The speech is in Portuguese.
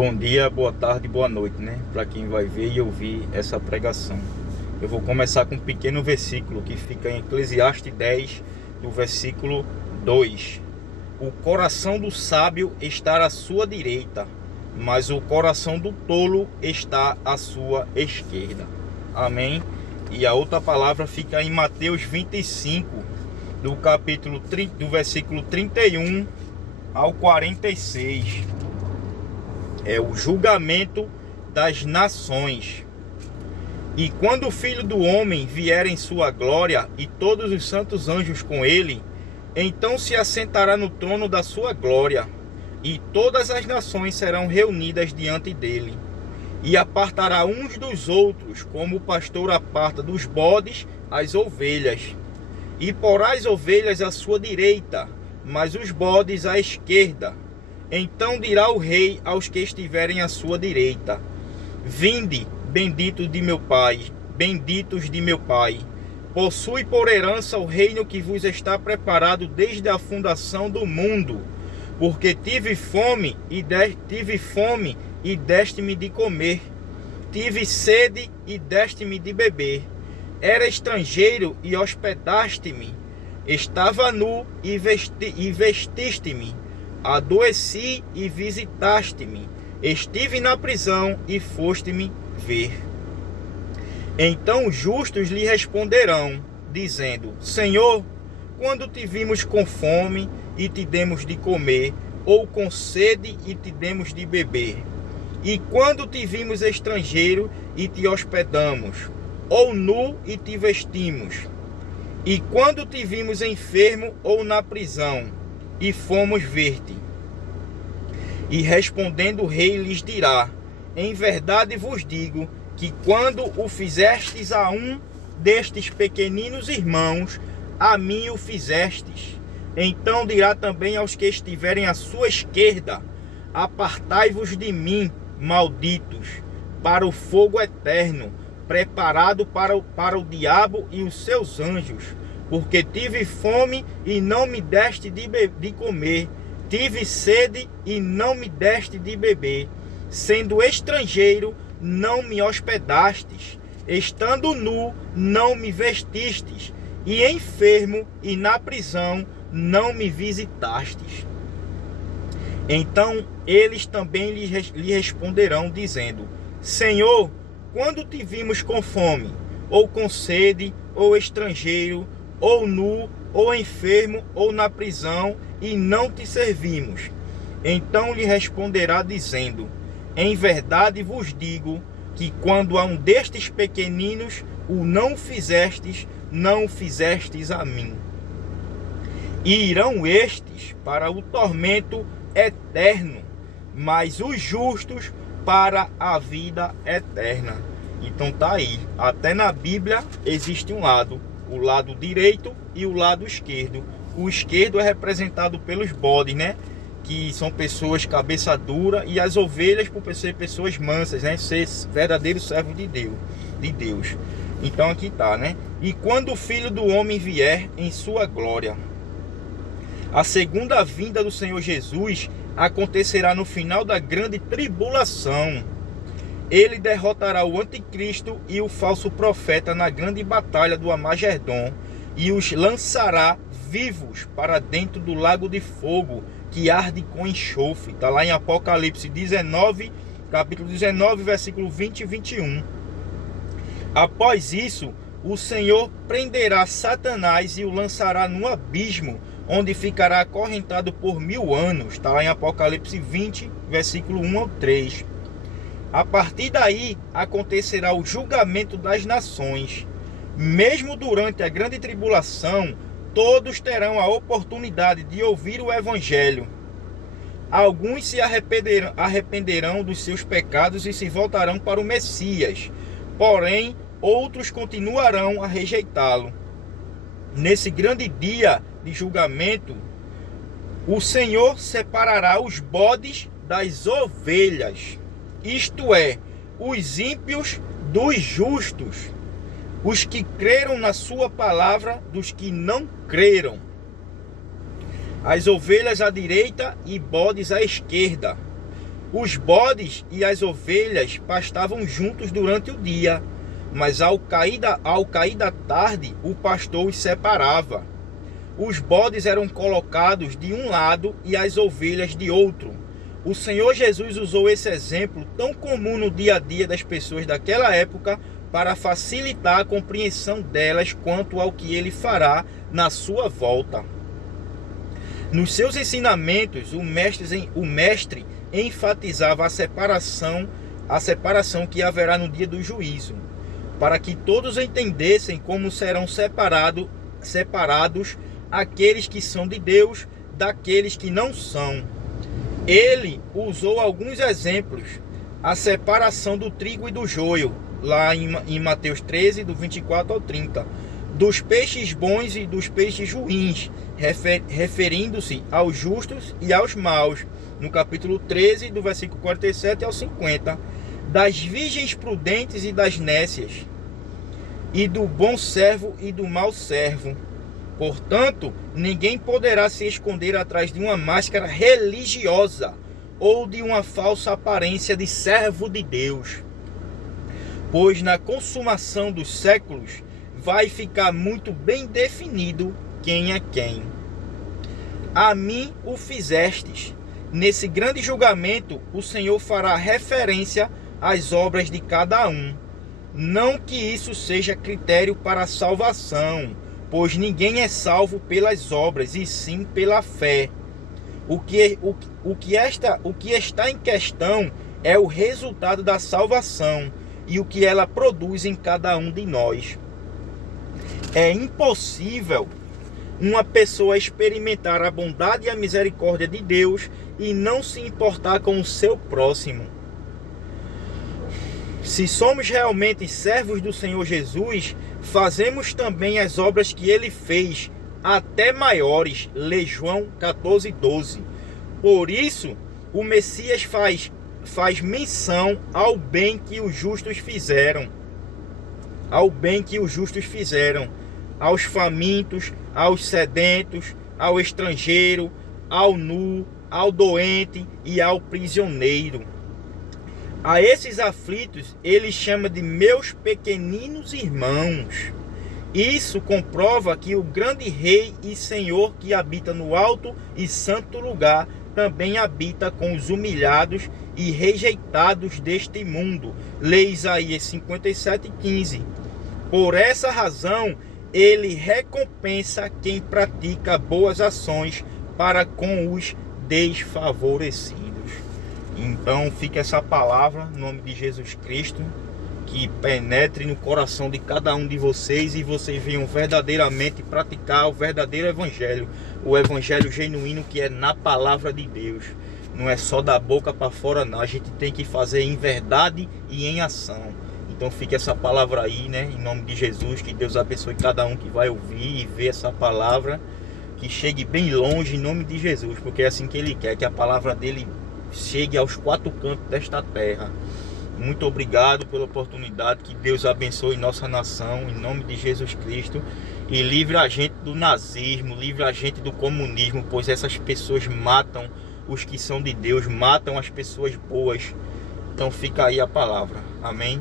Bom dia, boa tarde, boa noite, né? Para quem vai ver e ouvir essa pregação. Eu vou começar com um pequeno versículo que fica em Eclesiastes 10, do versículo 2. O coração do sábio está à sua direita, mas o coração do tolo está à sua esquerda. Amém? E a outra palavra fica em Mateus 25, do versículo 31 ao 46. É o julgamento das nações. E quando o Filho do Homem vier em sua glória e todos os santos anjos com ele, então se assentará no trono da sua glória, e todas as nações serão reunidas diante dele. E apartará uns dos outros, como o pastor aparta dos bodes as ovelhas. E porá as ovelhas à sua direita, mas os bodes à esquerda. Então dirá o rei aos que estiverem à sua direita: Vinde, benditos de meu Pai, benditos de meu Pai. Possui por herança o reino que vos está preparado desde a fundação do mundo. Porque tive fome e deste-me de comer. Tive sede e deste-me de beber. Era estrangeiro e hospedaste-me. Estava nu e vestiste-me. Adoeci e visitaste-me. Estive na prisão e foste-me ver. Então os justos lhe responderão, dizendo: Senhor, quando te vimos com fome e te demos de comer, ou com sede e te demos de beber? E quando te vimos estrangeiro e te hospedamos, ou nu e te vestimos? E quando te vimos enfermo ou na prisão, e fomos ver-te? E respondendo o rei lhes dirá: Em verdade vos digo que quando o fizestes a um destes pequeninos irmãos, a mim o fizestes. Então dirá também aos que estiverem à sua esquerda: Apartai-vos de mim, malditos, para o fogo eterno, preparado para o diabo e os seus anjos. Porque tive fome e não me deste de comer, tive sede e não me deste de beber, sendo estrangeiro, não me hospedastes, estando nu, não me vestistes, e enfermo e na prisão, não me visitastes. Então eles também lhe responderão, dizendo: Senhor, quando te vimos com fome, ou com sede, ou estrangeiro, ou nu, ou enfermo, ou na prisão, e não te servimos? Então lhe responderá, dizendo: Em verdade vos digo que quando a um destes pequeninos o não fizestes, não o fizestes a mim. E irão estes para o tormento eterno, mas os justos para a vida eterna. Então tá aí, até na Bíblia existe um lado, o lado direito e o lado esquerdo. O esquerdo é representado pelos bodes, né? Que são pessoas cabeça dura, e as ovelhas por ser pessoas mansas, né? Ser verdadeiros servos de Deus. Então aqui tá, né? E quando o Filho do Homem vier em sua glória. A segunda vinda do Senhor Jesus acontecerá no final da grande tribulação. Ele derrotará o anticristo e o falso profeta na grande batalha do Armagedon, e os lançará vivos para dentro do lago de fogo, que arde com enxofre. Está lá em Apocalipse 19, capítulo 19, versículo 20 e 21. Após isso, o Senhor prenderá Satanás e o lançará no abismo, onde ficará acorrentado por 1000 anos. Está lá em Apocalipse 20, versículo 1 ao 3. A partir daí acontecerá o julgamento das nações. Mesmo durante a grande tribulação, todos terão a oportunidade de ouvir o Evangelho. Alguns se arrependerão dos seus pecados e se voltarão para o Messias. Porém, outros continuarão a rejeitá-lo. Nesse grande dia de julgamento, o Senhor separará os bodes das ovelhas. Isto é, os ímpios dos justos, os que creram na sua palavra dos que não creram. As ovelhas à direita e bodes à esquerda. Os bodes e as ovelhas pastavam juntos durante o dia, mas ao cair da tarde, o pastor os separava. Os bodes eram colocados de um lado e as ovelhas de outro. O Senhor Jesus usou esse exemplo tão comum no dia a dia das pessoas daquela época para facilitar a compreensão delas quanto ao que ele fará na sua volta. Nos seus ensinamentos, o mestre enfatizava a separação que haverá no dia do juízo, para que todos entendessem como serão separados aqueles que são de Deus daqueles que não são. Ele usou alguns exemplos: a separação do trigo e do joio, lá em Mateus 13, do 24 ao 30, dos peixes bons e dos peixes ruins, referindo-se aos justos e aos maus, no capítulo 13, do versículo 47 ao 50, das virgens prudentes e das nécias, e do bom servo e do mau servo. Portanto, ninguém poderá se esconder atrás de uma máscara religiosa ou de uma falsa aparência de servo de Deus, pois na consumação dos séculos vai ficar muito bem definido quem é quem. A mim o fizestes. Nesse grande julgamento, o Senhor fará referência às obras de cada um. Não que isso seja critério para a salvação, pois ninguém é salvo pelas obras, e sim pela fé. O que está em questão é o resultado da salvação e o que ela produz em cada um de nós. É impossível uma pessoa experimentar a bondade e a misericórdia de Deus e não se importar com o seu próximo. Se somos realmente servos do Senhor Jesus, fazemos também as obras que ele fez, até maiores. Lê João 14:12. Por isso, o Messias faz menção ao bem que os justos fizeram. Aos famintos, aos sedentos, ao estrangeiro, ao nu, ao doente e ao prisioneiro. A esses aflitos ele chama de meus pequeninos irmãos. Isso comprova que o grande Rei e Senhor que habita no alto e santo lugar também habita com os humilhados e rejeitados deste mundo. Lê Isaías 57:15. Por essa razão, ele recompensa quem pratica boas ações para com os desfavorecidos. Então fica essa palavra, em nome de Jesus Cristo, que penetre no coração de cada um de vocês e vocês venham verdadeiramente praticar o verdadeiro evangelho, o evangelho genuíno que é na palavra de Deus. Não é só da boca para fora não, a gente tem que fazer em verdade e em ação. Então fica essa palavra aí, né, em nome de Jesus, que Deus abençoe cada um que vai ouvir e ver essa palavra, que chegue bem longe em nome de Jesus, porque é assim que ele quer, que a palavra dele chegue aos quatro cantos desta terra. Muito obrigado pela oportunidade, que Deus abençoe nossa nação, em nome de Jesus Cristo, e livre a gente do nazismo, livre a gente do comunismo, pois essas pessoas matam os que são de Deus, matam as pessoas boas. Então fica aí a palavra, amém?